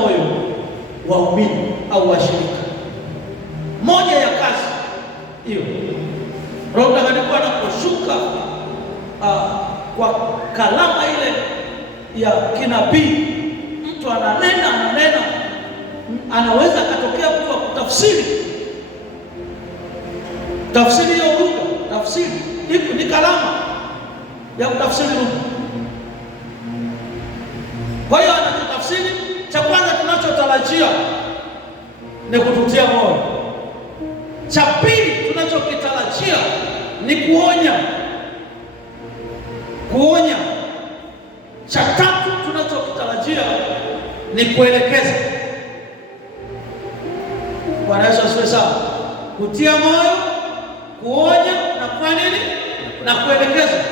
moyo waumini au washirika. Moja ya kazi hiyo, Roho Mtakatifu anaposhuka kwa kalama ile ya kinabii, mtu ananena, anaweza katokea mtu wa kutafsiri hiyo lugha. Tafsiri iko ni kalama ya kutafsiri lugha. Kwa hiyo anachotafsiri, cha kwanza tunachotarajia ni kututia moyo. Cha pili tunachokitarajia ni kuonya. Cha tatu tunachokitarajia ni kuelekeza. Bwana Yesu asifiwe sana. Kutia moyo, kuonya na kwa nini? Na kuelekeza.